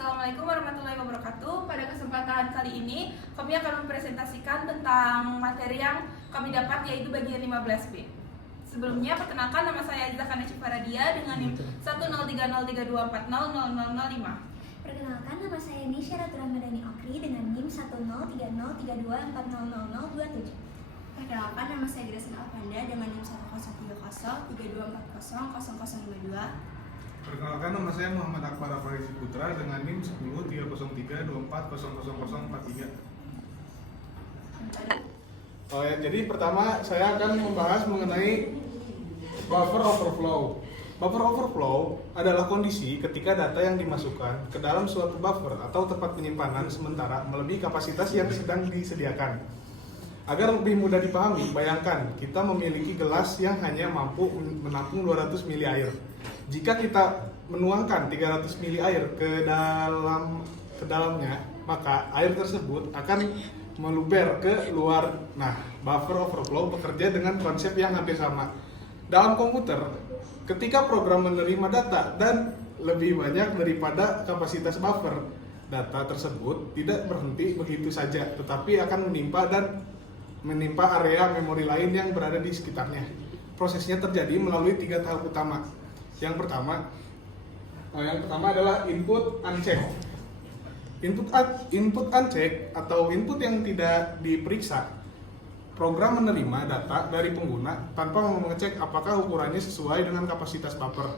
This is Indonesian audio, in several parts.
Assalamualaikum warahmatullahi wabarakatuh. Pada kesempatan kali ini kami akan mempresentasikan tentang materi yang kami dapat, yaitu bagian 15B. Sebelumnya, perkenalkan, nama saya Aziza Kanesha Faradia dengan NIM 1030324000005. Perkenalkan, nama saya Nisha Ramadhani Okri dengan NIM 1030324000027. Perkenalkan, nama saya Grace Alfanda dengan NIM 1030324000052. Perkenalkan, nama saya Muhammad Akbar Afarizi Putra dengan NIM 103040043. Jadi pertama saya akan membahas mengenai buffer overflow. Buffer overflow adalah kondisi ketika data yang dimasukkan ke dalam suatu buffer atau tempat penyimpanan sementara melebihi kapasitas yang sedang disediakan. Agar lebih mudah dipahami, bayangkan kita memiliki gelas yang hanya mampu menampung 200 ml air. Jika kita menuangkan 300 ml air ke dalamnya, maka air tersebut akan meluber ke luar. Nah, buffer overflow bekerja dengan konsep yang hampir sama. Dalam komputer, ketika program menerima data dan lebih banyak daripada kapasitas buffer, data tersebut tidak berhenti begitu saja, tetapi akan menimpa area memori lain yang berada di sekitarnya. Prosesnya terjadi melalui 3 tahap utama. Yang pertama adalah input unchecked. Input unchecked atau input yang tidak diperiksa. Program menerima data dari pengguna tanpa mengecek apakah ukurannya sesuai dengan kapasitas buffer.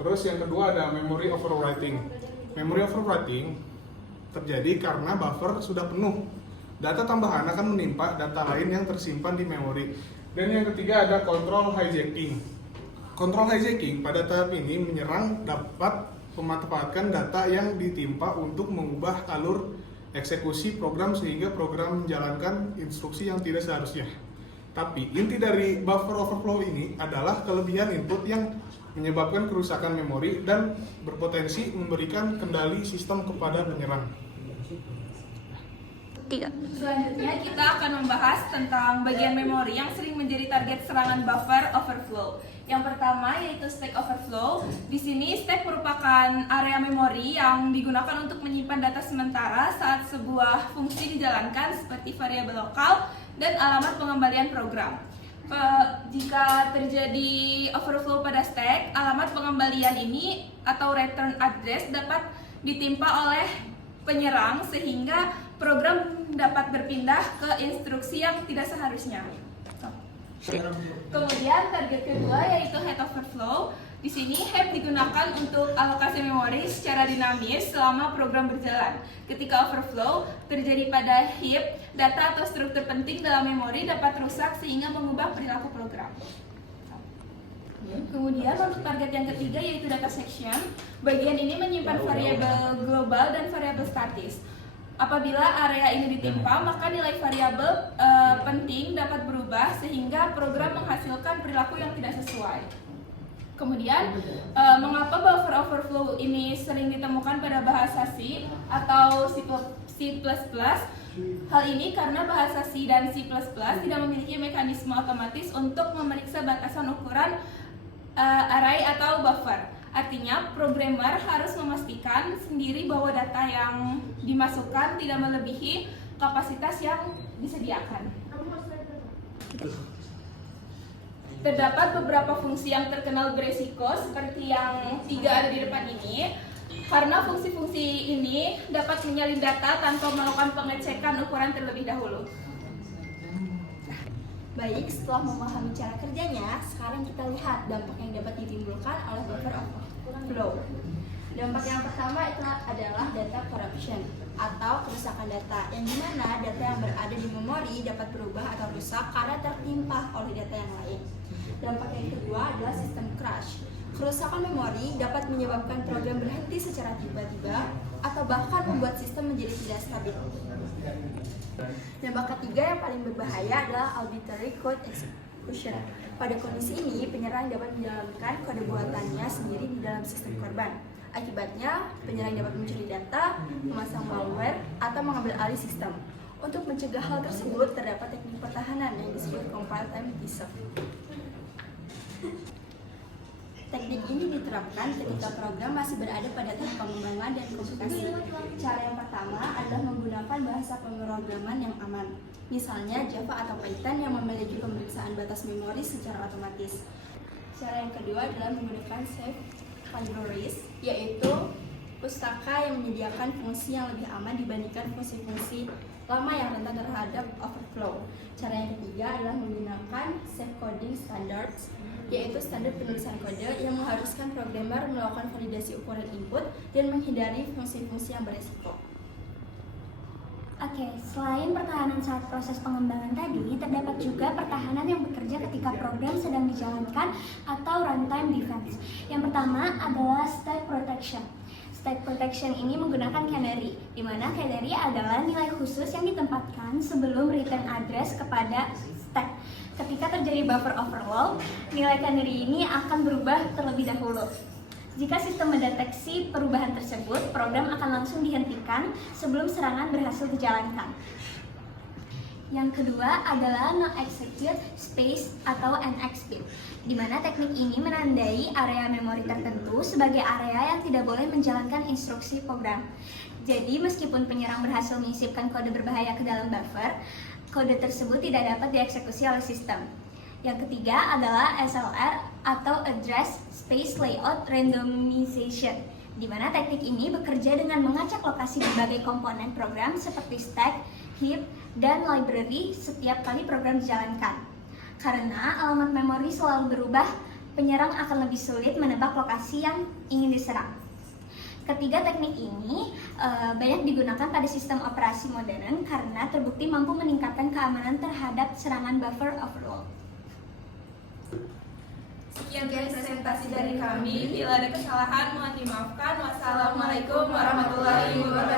Terus yang kedua ada memory overwriting. Memory overwriting terjadi karena buffer sudah penuh. Data tambahan akan menimpa data lain yang tersimpan di memori. Dan yang ketiga ada control hijacking. Control hijacking pada tahap ini menyerang dapat memanfaatkan data yang ditimpa untuk mengubah alur eksekusi program sehingga program menjalankan instruksi yang tidak seharusnya. Tapi inti dari buffer overflow ini adalah kelebihan input yang menyebabkan kerusakan memori dan berpotensi memberikan kendali sistem kepada penyerang. Selanjutnya kita akan membahas tentang bagian memori yang sering menjadi target serangan buffer overflow. Yang pertama yaitu stack overflow. Di sini stack merupakan area memori yang digunakan untuk menyimpan data sementara saat sebuah fungsi dijalankan seperti variabel lokal dan alamat pengembalian program. Jika terjadi overflow pada stack, alamat pengembalian ini atau return address dapat ditimpa oleh penyerang sehingga program dapat berpindah ke instruksi yang tidak seharusnya. Kemudian target kedua yaitu heap overflow. Di sini heap digunakan untuk alokasi memori secara dinamis selama program berjalan. Ketika overflow terjadi pada heap, data atau struktur penting dalam memori dapat rusak sehingga mengubah perilaku program. Kemudian untuk target yang ketiga yaitu data section. Bagian ini menyimpan variabel global dan variabel statis. Apabila area ini ditimpa, maka nilai variabel penting dapat berubah sehingga program menghasilkan perilaku yang tidak sesuai. Kemudian, mengapa buffer overflow ini sering ditemukan pada bahasa C atau C++? Hal ini karena bahasa C dan C++ tidak memiliki mekanisme otomatis untuk memeriksa batasan ukuran array atau buffer. Artinya, programmer harus memastikan sendiri bahwa data yang dimasukkan tidak melebihi kapasitas yang disediakan. Terdapat beberapa fungsi yang terkenal beresiko seperti yang 3 ada di depan ini. Karena fungsi-fungsi ini dapat menyalin data tanpa melakukan pengecekan ukuran terlebih dahulu. Baik, setelah memahami cara kerjanya, sekarang kita lihat dampak yang dapat ditimbulkan oleh buffer overflow. Dampak yang pertama itu adalah data corruption atau kerusakan data, yang dimana data yang berada di memori dapat berubah atau rusak karena tertimpa oleh data yang lain. Dampak yang kedua adalah sistem crash. Kerusakan memori dapat menyebabkan program berhenti secara tiba-tiba atau bahkan membuat sistem menjadi tidak stabil. Dampak ketiga yang paling berbahaya adalah arbitrary code execution. Pada kondisi ini, penyerang dapat menjalankan kode buatannya sendiri di dalam sistem korban. Akibatnya, penyerang dapat mencuri data, memasang malware, atau mengambil alih sistem. Untuk mencegah hal tersebut, terdapat teknik pertahanan yang disebut compile time preserve. Teknik ini diterapkan ketika program masih berada pada tahap pengembangan dan komunikasi. Cara yang pertama adalah menggunakan bahasa pemrograman yang aman, misalnya Java atau Python yang memiliki pemeriksaan batas memori secara otomatis. Cara yang kedua adalah menggunakan safe libraries, yaitu pustaka yang menyediakan fungsi yang lebih aman dibandingkan fungsi-fungsi lama yang rentan terhadap overflow. Cara yang ketiga adalah menggunakan safe coding standards, yaitu standar penulisan kode yang mengharuskan programmer melakukan validasi ukuran input dan menghindari fungsi-fungsi yang beresiko. Oke, selain pertahanan saat proses pengembangan tadi, terdapat juga pertahanan yang bekerja ketika program sedang dijalankan atau runtime defense. Yang pertama adalah state protection. State protection ini menggunakan canary, di mana canary adalah nilai khusus yang ditempatkan sebelum return address kepada stack. Ketika terjadi buffer overflow, nilai canary ini akan berubah terlebih dahulu. Jika sistem mendeteksi perubahan tersebut, program akan langsung dihentikan sebelum serangan berhasil dijalankan. Yang kedua adalah no execute space atau NXBit, di mana teknik ini menandai area memori tertentu sebagai area yang tidak boleh menjalankan instruksi program. Jadi meskipun penyerang berhasil menyisipkan kode berbahaya ke dalam buffer, kode tersebut tidak dapat dieksekusi oleh sistem. Yang ketiga adalah SLR atau Address Space Layout Randomization, di mana teknik ini bekerja dengan mengacak lokasi berbagai komponen program seperti stack, heap, dan library setiap kali program dijalankan. Karena alamat memori selalu berubah, penyerang akan lebih sulit menebak lokasi yang ingin diserang. Ketiga teknik ini banyak digunakan pada sistem operasi modern karena terbukti mampu meningkatkan keamanan terhadap serangan buffer overflow. Sekian presentasi dari kami. Bila ada kesalahan mohon dimaafkan. Wassalamualaikum warahmatullahi wabarakatuh.